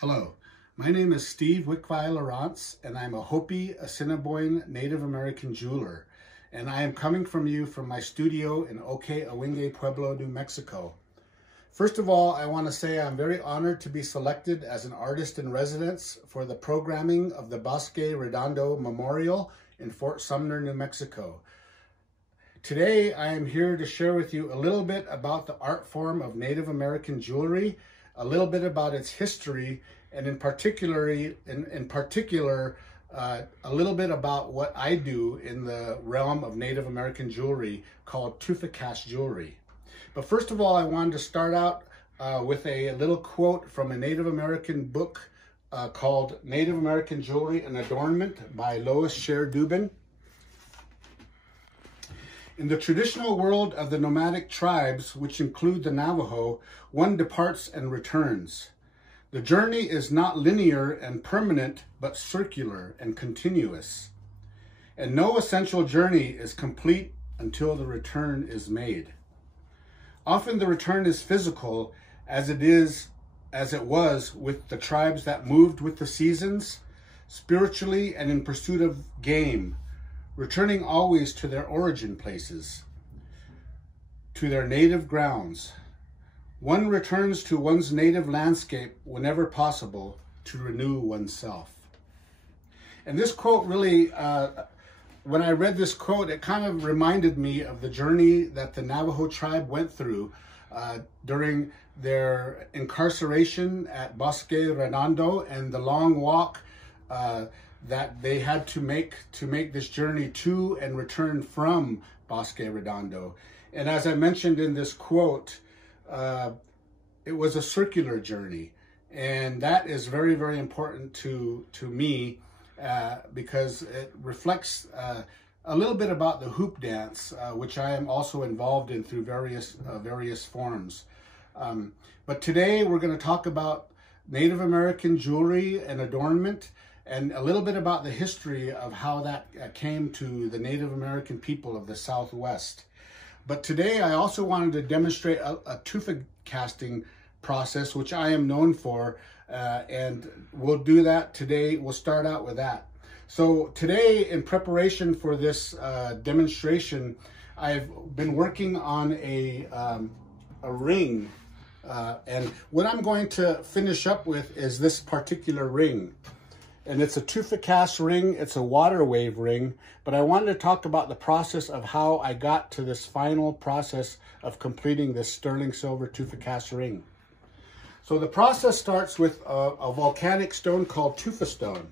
Hello, my name is Steve Wikviya LaRance, and I'm a Hopi-Assiniboine Native American jeweler, and I am coming from my studio in Ohkay Pueblo, New Mexico. First of all, I want to say I'm very honored to be selected as an artist in residence for the programming of the Bosque Redondo Memorial in Fort Sumner, New Mexico. Today, I am here to share with you a little bit about the art form of Native American jewelry, a little bit about its history, and in particular, a little bit about what I do in the realm of Native American jewelry called tufa cast jewelry. But first of all, I wanted to start out with a little quote from a Native American book called Native American Jewelry and Adornment by Lois Sher Dubin. In the traditional world of the nomadic tribes, which include the Navajo, one departs and returns. The journey is not linear and permanent, but circular and continuous. And no essential journey is complete until the return is made. Often the return is physical, as it was with the tribes that moved with the seasons, spiritually and in pursuit of game, returning always to their origin places, to their native grounds. One returns to one's native landscape whenever possible to renew oneself. And this quote really, when I read this quote, it kind of reminded me of the journey that the Navajo tribe went through during their incarceration at Bosque Redondo and the long walk that they had to make this journey to and return from Bosque Redondo. And as I mentioned in this quote, it was a circular journey. And that is very, very important to me because it reflects a little bit about the hoop dance, which I am also involved in through various forms. But today we're going to talk about Native American jewelry and adornment, and a little bit about the history of how that came to the Native American people of the Southwest. But today I also wanted to demonstrate a tufa casting process, which I am known for, and we'll do that today. We'll start out with that. So today, in preparation for this demonstration, I've been working on a ring, and what I'm going to finish up with is this particular ring. And it's a tufa cast ring, it's a water wave ring, but I wanted to talk about the process of how I got to this final process of completing this sterling silver tufa cast ring. So the process starts with a volcanic stone called tufa stone.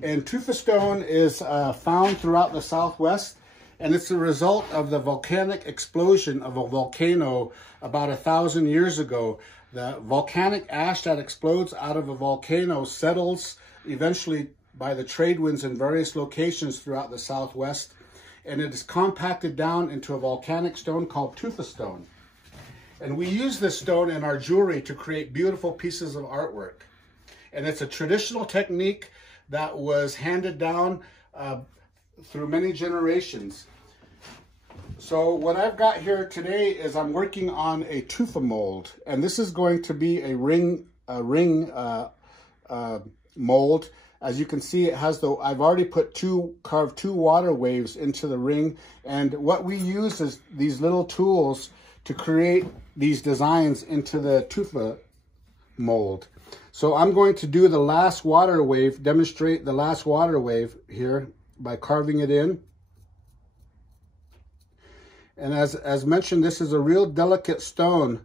And tufa stone is found throughout the Southwest, and it's a result of the volcanic explosion of a volcano about 1,000 years ago. The volcanic ash that explodes out of a volcano settles eventually by the trade winds in various locations throughout the Southwest, and it is compacted down into a volcanic stone called tufa stone. And we use this stone in our jewelry to create beautiful pieces of artwork. And it's a traditional technique that was handed down through many generations. So what I've got here today is I'm working on a tufa mold, and this is going to be a ring mold. As you can see, it has I've already carved two water waves into the ring, and what we use is these little tools to create these designs into the tufa mold. So I'm going to do the last water wave, demonstrate the last water wave here by carving it in. And as mentioned, this is a real delicate stone,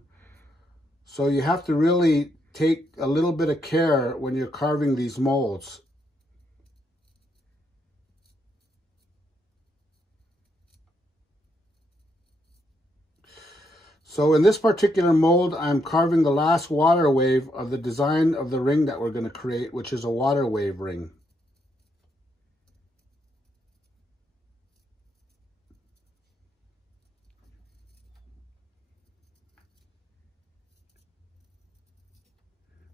so you have to really take a little bit of care when you're carving these molds. So in this particular mold, I'm carving the last water wave of the design of the ring that we're going to create, which is a water wave ring.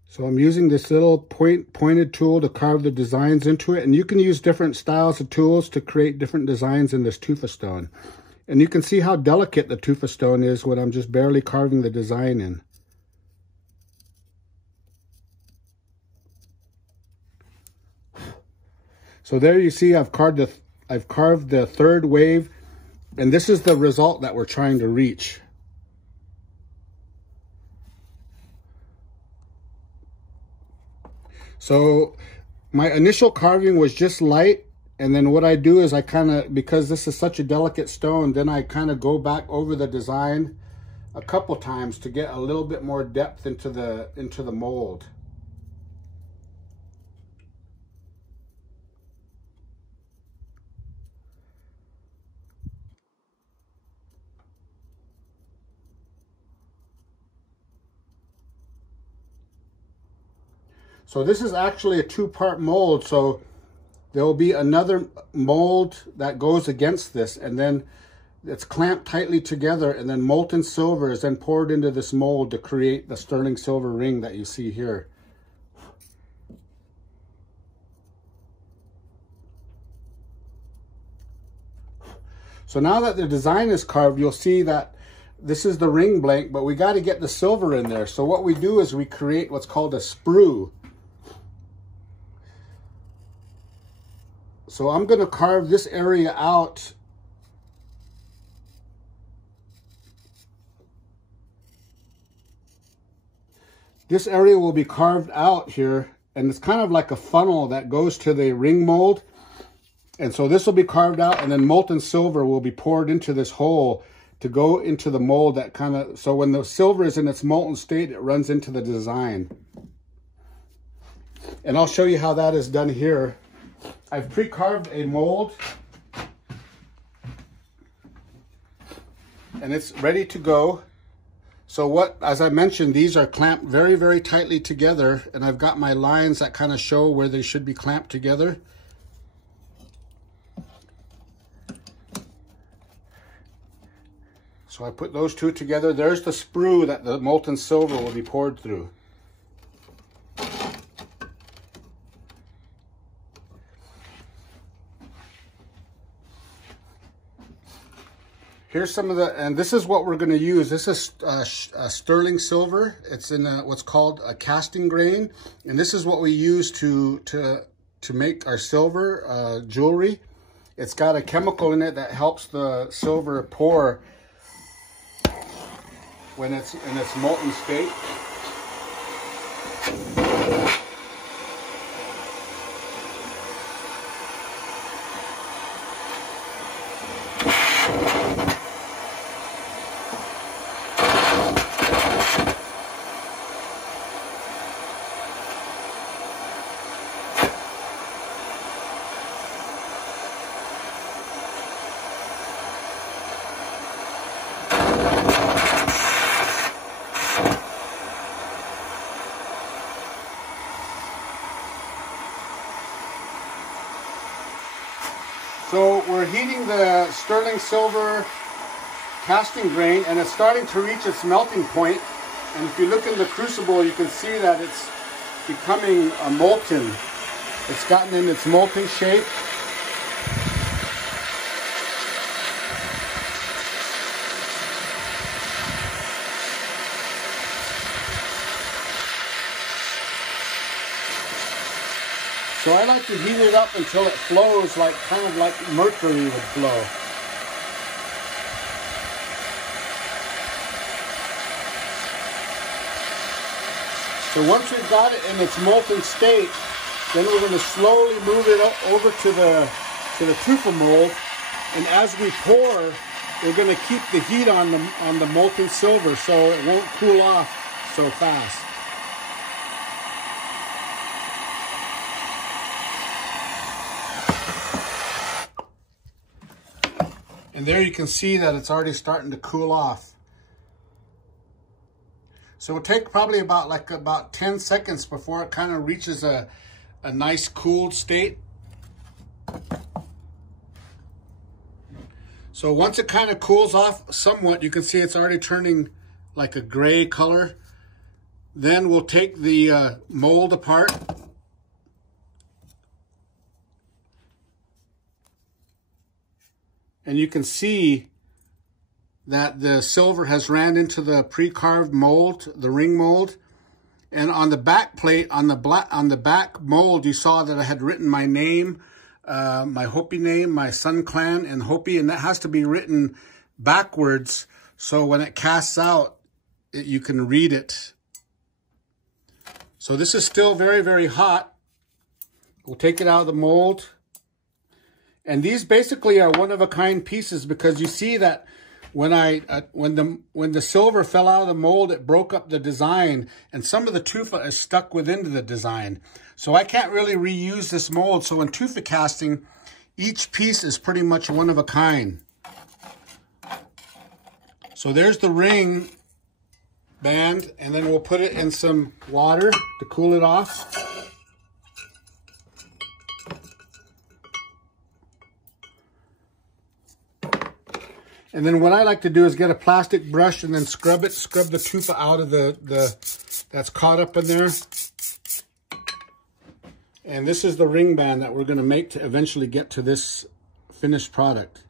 So I'm using this little pointed tool to carve the designs into it. And you can use different styles of tools to create different designs in this tufa stone. And you can see how delicate the tufa stone is when I'm just barely carving the design in. So there you see I've carved the third wave, and this is the result that we're trying to reach. So my initial carving was just light, and then what I do is I kind of, because this is such a delicate stone, then I kind of go back over the design a couple times to get a little bit more depth into the mold. So this is actually a two-part mold, so there will be another mold that goes against this, and then it's clamped tightly together, and then molten silver is then poured into this mold to create the sterling silver ring that you see here. So now that the design is carved, you'll see that this is the ring blank, but we got to get the silver in there. So what we do is we create what's called a sprue. So I'm going to carve this area out. This area will be carved out here, and it's kind of like a funnel that goes to the ring mold. And so this will be carved out, and then molten silver will be poured into this hole to go into the mold that kind of, so when the silver is in its molten state, it runs into the design. And I'll show you how that is done here. I've pre-carved a mold, and it's ready to go. So as I mentioned, these are clamped very, very tightly together, and I've got my lines that kind of show where they should be clamped together. So I put those two together. There's the sprue that the molten silver will be poured through. Here's some of the, and this is what we're going to use. This is sterling silver. It's in what's called a casting grain, and this is what we use to make our silver jewelry. It's got a chemical in it that helps the silver pour when it's in its molten state. So we're heating the sterling silver casting grain, and it's starting to reach its melting point. And if you look in the crucible, you can see that it's becoming molten. It's gotten in its molten shape. So I like to heat it up until it flows like, kind of like mercury would flow. So once we've got it in its molten state, then we're going to slowly move it over to the tufa mold. And as we pour, we're going to keep the heat on the molten silver so it won't cool off so fast. And there you can see that it's already starting to cool off. So it'll take probably about 10 seconds before it kind of reaches a nice cooled state. So once it kind of cools off somewhat, you can see it's already turning like a gray color. Then we'll take the mold apart. And you can see that the silver has ran into the pre-carved mold, the ring mold. And on the back plate, on the back mold, you saw that I had written my name my Hopi name, my Sun Clan and Hopi, and that has to be written backwards so when it casts out, you can read it. So this is still very, very hot. We'll take it out of the mold. And these basically are one-of-a-kind pieces because you see that when the silver fell out of the mold, it broke up the design, and some of the tufa is stuck within the design. So I can't really reuse this mold. So in tufa casting, each piece is pretty much one of a kind. So there's the ring band, and then we'll put it in some water to cool it off. And then what I like to do is get a plastic brush and then scrub the tufa out of the that's caught up in there. And this is the ring band that we're going to make to eventually get to this finished product.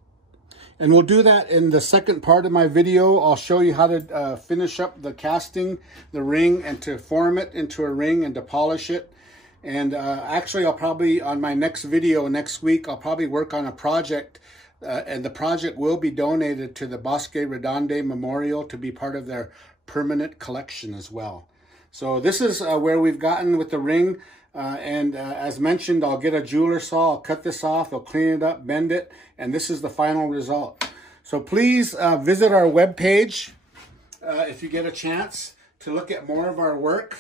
And we'll do that in the second part of my video. I'll show you how to finish up the casting, the ring, and to form it into a ring and to polish it. And actually, I'll probably, on my next video next week, I'll probably work on a project. And the project will be donated to the Bosque Redondo Memorial to be part of their permanent collection as well. So this is where we've gotten with the ring. As mentioned, I'll get a jeweler saw, I'll cut this off, I'll clean it up, bend it, and this is the final result. So please visit our webpage if you get a chance to look at more of our work.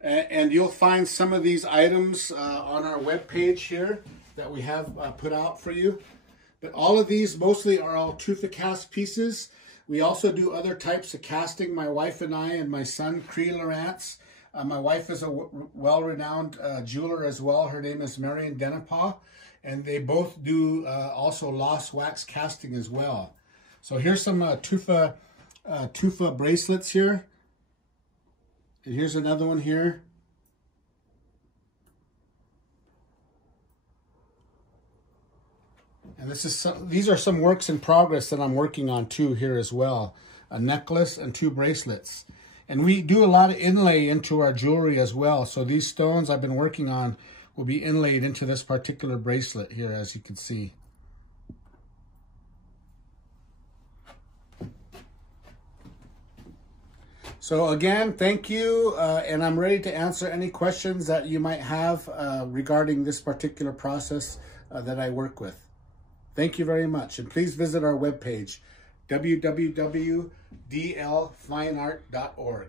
And you'll find some of these items on our webpage here that we have put out for you. But all of these mostly are all tufa cast pieces. We also do other types of casting. My wife and I and my son, LaRance. My wife is a well-renowned jeweler as well. Her name is Marion Denipah. And they both do also lost wax casting as well. So here's some tufa bracelets here. And here's another one here. And these are some works in progress that I'm working on too here as well. A necklace and 2 bracelets. And we do a lot of inlay into our jewelry as well. So these stones I've been working on will be inlaid into this particular bracelet here, as you can see. So again, thank you. And I'm ready to answer any questions that you might have regarding this particular process that I work with. Thank you very much. And please visit our webpage, www.dlfineart.org.